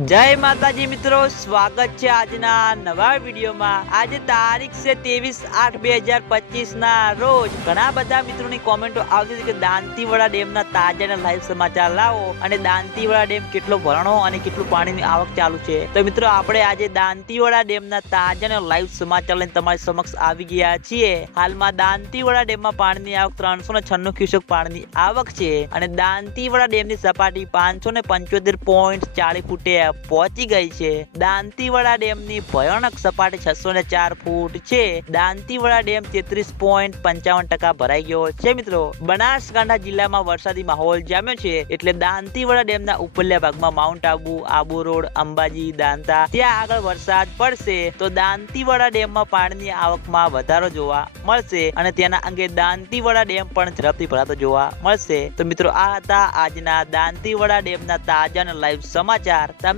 જય માતાજી મિત્રો, સ્વાગત છે આજના નવા વિડીયોમાં. આજે તારીખ છે ત્રેવીસ આઠ બે હજાર પચીસ ના રોજ ઘણા બધા મિત્રોની કોમેન્ટો આવતી કે દાંતીવાડા ડેમના તાજા લાઈવ સમાચાર લાવો અને દાંતીવાડા ડેમ કેટલો ભરણો અને કેટલું પાણીની આવક ચાલુ છે. તો મિત્રો, આપણે આજે દાંતીવાડા ડેમના તાજા અને લાઈવ સમાચાર લઈને તમારી સમક્ષ આવી ગયા છીએ. હાલમાં દાંતીવાડા ડેમમાં પાણીની આવક ત્રણસો ને છન્નું ક્યુસેક પાણીની આવક છે અને દાંતીવાડા ડેમની સપાટી પાંચસો ને પંચોતેર પોઈન્ટ ચાલીસ ફૂટે પહોંચી ગઈ છે. દાંતીવાડા ડેમની ભયાનક સપાટી છસો ને ચાર ફૂટ છે. દાંતીવાડા ડેમ તેત્રીસ પોઈન્ટ પંચાવન ટકા ભરાઈ ગયો છે મિત્રો. બનાસકાંઠા જિલ્લામાં વરસાદી માહોલ જામ્યો છે એટલે દાંતીવાડા ડેમના ઉપરલા ભાગમાં માઉન્ટ આબુ આબુ રોડ, અંબાજી, દાંતા, ત્યાં આગળ વરસાદ પડશે તો દાંતીવાડા ડેમમાં પાણીની આવકમાં વધારો જોવા મળશે અને તેના અંગે દાંતીવાડા ડેમ પણ ઝડપથી ભરાતો જોવા મળશે. તો મિત્રો આ હતા આજના દાંતીવાડા ડેમના તાજા લાઈવ સમાચાર. તમે